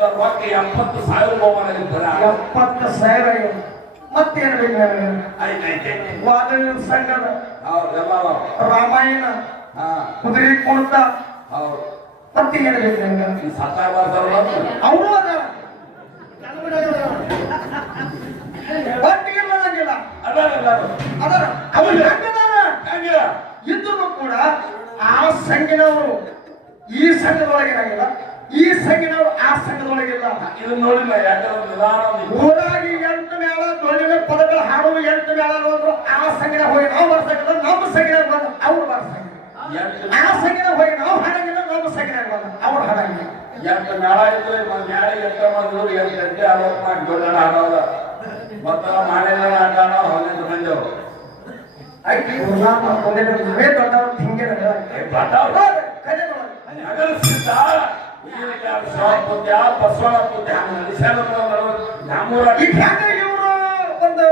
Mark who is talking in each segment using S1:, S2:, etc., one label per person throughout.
S1: ಬಂದಂತ ರೊಕ್ಕ ಎಪ್ಪತ್ತು ಸಾವಿರ ಬಹುಮಾನ ಇರ್ತಾರೆ
S2: ಎಪ್ಪತ್ತು ಸಾವಿರ ಮತ್ತೇನು ಬೇಕು ವಾದನ ರಾಮಾಯಣ. ಕುದುರೆ ಕುಣಿತ
S1: ಹೌದು.
S2: ಮತ್ತೇನ್ ಬೇಕು
S1: ಈ ಸತ್ತ ಬರ್ತಾರಲ್ಲ
S2: ಅವರು ಅದಾರ. ಒಟ್ಟಿಗೆ
S1: ಅದಾರ ಅದಾರ.
S2: ಅದರ. ಅವ್ರು ಹೆಂಗದಾರ?
S1: ಹೆಂಗಿಲ್ಲ.
S2: ಇದ್ರೂ ಕೂಡ ಆ ಸಂಘಿನವರು ಈ ಸಂಘದೊಳಗಿರಂಗಿಲ್ಲ ಈ ಸಂಘಿನವರು ಆ ಸಂಘದೊಳಗಿಲ್ಲ
S1: ಇದನ್ನ ನೋಡಿ ನಾ ಯಾಕಂದ್ರೆ ನಿಧಾನ
S2: ಊರಾಗಿ ಎಂಟು ಮೇಳ ಡೊಳ್ಳಿನ ಪದಗಳು ಹಾಡುವ ಎಂಟು ಮೇಳ ಹೋದ್ರು ಆ ಸಂಘನ ಹೋಗಿ ನಾವು ಬರ್ಸಂಗಿಲ್ಲ ನಮ್ಮ ಸಂಘನ ಬಂದ ಅವ್ರು ಬರ್ಸಂಗಿಲ್ಲ ಆ ಸಂಘನ ಹೋಗಿ ನಾವು ಹಾಡಂಗಿಲ್ಲ ನಮ್ಮ ಸಂಘನ ಬಂದ ಅವ್ರು ಹಾಡಂಗಿಲ್ಲ.
S1: ಎಂಟು ಮೇಳ ಇದ್ರೆ ಮೇಳ ಎಂಟು ಮಾಡಿದ್ರು ಎಂಟು ಗಂಟೆ ಅರವತ್ನಾಲ್ಕು ದೊಡ್ಡ ಹಾಡೋದ. ಮತ್ತ ಮಾಡಿಲ್ಲ ಆಟ ಆಡೋ ಹದಿನೆಂಟು ಮಂದಿ ಅವರು
S2: ಮಾಡ್ಕೊಂಡೇನೆ ನಾವೇ ದೊಡ್ಡವ್ರು ಹಿಂಗೆ
S1: ನಗರಸಿದ್ದ ಬಸವಣ್ಣ ಪೂಜೆ ಹಂಗ
S2: ಒಂದು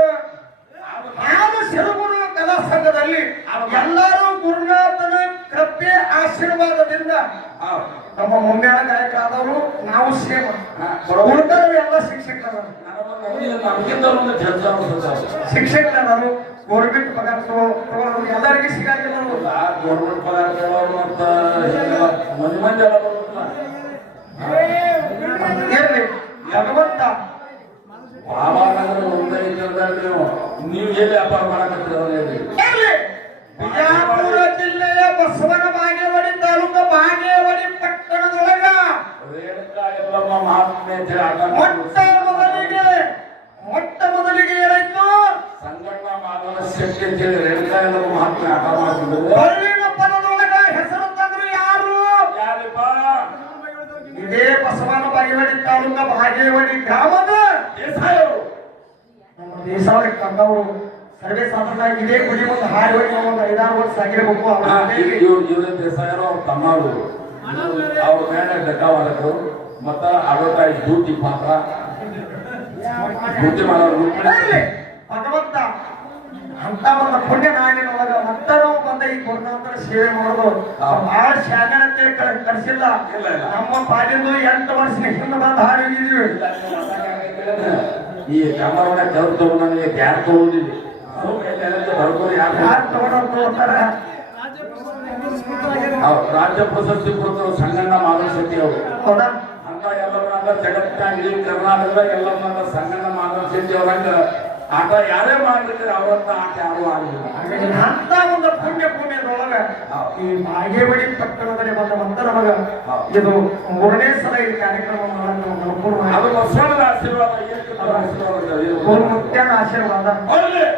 S2: ಸಿರುಗುರು ಕಲಾ ಸಂಘದಲ್ಲಿ ಎಲ್ಲರೂ ಗುರುನಾಥನ ಕೃಪೆ ಆಶೀರ್ವಾದದಿಂದ ನಮ್ಮ ಮುಂದೆ ಗಾಯಕರಾದವರು ನಾವು ಸೇಮ ಉಳಿದವರು ಎಲ್ಲ ಶಿಕ್ಷಕರು ಶಿಕ್ಷಕರು ಗೌರ್ಮೆಂಟ್ ಪಗಾರ ಎಲ್ಲರಿಗೂ ಸಿಗಂಗಿಲ್ಲ.
S1: ಗೌರ್ಮೆಂಟ್ ಪಗಾರ ಮಂದಿ ಮಂದಿ ಎಲ್ಲ
S2: ಇರ್ಲಿ ಭಗವಂತ
S1: ನೀವು. ಎಲ್ಲಿ ವ್ಯಾಪಾರ
S2: ಬಿಜಾಪುರ ಜಿಲ್ಲೆಯ ಬಸವನ ಬಾಗೇವಾಡಿ ತಾಲೂಕು ಬಾಗೇವಾಡಿ ಪಟ್ಟಣದೊಳಗ
S1: ರೇಣುಕಾ ಎಲ್ಲಮ್ಮ ಮಹಾತ್ಮೆ
S2: ಮೊಟ್ಟ ಮೊದಲಿಗೆ ಮೊಟ್ಟ ಮೊದಲಿಗೆ ಏನಾಯ್ತು?
S1: ಸಂಗಣ್ಣ ಮಾಧವ ಶಕ್ತಿ ರೇಣುಕಾ ಎಲ್ಲಮ್ಮ ಮಹಾತ್ಮೆ ಆಟ ಮಾಡ್ತಿದ್ರು
S2: ಬಳ್ಳಿನ ಪದದೊಳಗ ಹೆಸರು ತಂದ್ರು ಯಾರು
S1: ಯಾರಿಪ್ಪ
S2: ಇದೇ ಬಸವನ ಬಾಗೇವಾಡಿ ತಾಲೂಕ ಬಾಗೇವಾಡಿ ಗ್ರಾಮದ
S1: ದೇಸಾಯ ಅವರು
S2: ನಮ್ಮ ದೇಸಾಯ ಸರ್ವೇ ಸಾಧಾರಣ ಇದೇ ಗುಡಿ ಮುಂದೆ ಹಾರಿ ಹೋಗಿ ನಾವು ಒಂದು ಐದಾರು ವರ್ಷ ಆಗಿರಬೇಕು. ಅವ್ರ ಮನೆಯಲ್ಲಿ
S1: ಇವ್ರು ಇವ್ರ ದೇಸಾಯರು? ಅವ್ರ ತಮ್ಮವರು. ಅವ್ರ ಮೇಲೆ ಮತ್ತ ಅಡ್ವರ್ಟೈಸ್ ಡ್ಯೂಟಿ ಪಾತ್ರ. ಡ್ಯೂಟಿ ಮಾಡೋರು
S2: ಇರ್ಲಿ, ಭಗವಂತ ಅಂತ ಒಂದು ಪುಣ್ಯ ಬಂದ ಈ ಸೇವೆ ಮಾಡೋದು ಬಹಳ ಶಾಗರತೆ
S1: ಕರೆಸಿಲ್ಲ.
S2: ನಮ್ಮ ಪಾಲಿಂದು ಎಂಟು ವರ್ಷ ಹಿಂದೆ ಬಂದು
S1: ಈ ಕ್ಯಾಮರಾವನ್ನ ಕಲ್ ತಗೊಂಡು ನನಗೆ ಯಾರು ತಗೊಂಡಿದ್ವಿ ಬರ್ಬೋದು ಯಾರು
S2: ಯಾರು ತಗೊಂಡು ಹೋಗ್ತಾರ
S1: ರಾಜ್ಯ ಪ್ರಶಸ್ತಿ ಕೊಡ್ತಾರೆ ಸಂಗಣ್ಣ ಮಾಧವ ಶೆಟ್ಟಿ ಅವರು.
S2: ಹೌದಾ?
S1: ಅಂತ ಎಲ್ಲರನ್ನ ಜಗತ್ತಿನಾಗ ಇಡೀ ಕರ್ನಾಟಕದಾಗ ಎಲ್ಲರನ್ನ ಸಂಗಣ್ಣ ಮಾಧವ ಶೆಟ್ಟಿ ಅವ್ರಂಗ ಆಟ ಯಾರೇ ಮಾಡಿದ್ರೆ ಅವರಂತ ಆಟ ಯಾರು ಆಗಿಲ್ಲ
S2: ಅಂತ ಒಂದು ಪುಣ್ಯ ಪುಣ್ಯದೊಳಗ ಈ ಬಾಗೇವಾಡಿ ಪಟ್ಟಣದಲ್ಲಿ ಬಂದ ಮತ್ತೆ ನಮಗ ಇದು ಮೂರನೇ ಸಲ ಈ ಕಾರ್ಯಕ್ರಮ ಮಾಡಕ್ಕೆ
S1: ಅದು ಬಸವಣ್ಣನ ಆಶೀರ್ವಾದ ಏನು ಆಶೀರ್ವಾದ
S2: ಆಶೀರ್ವಾದ.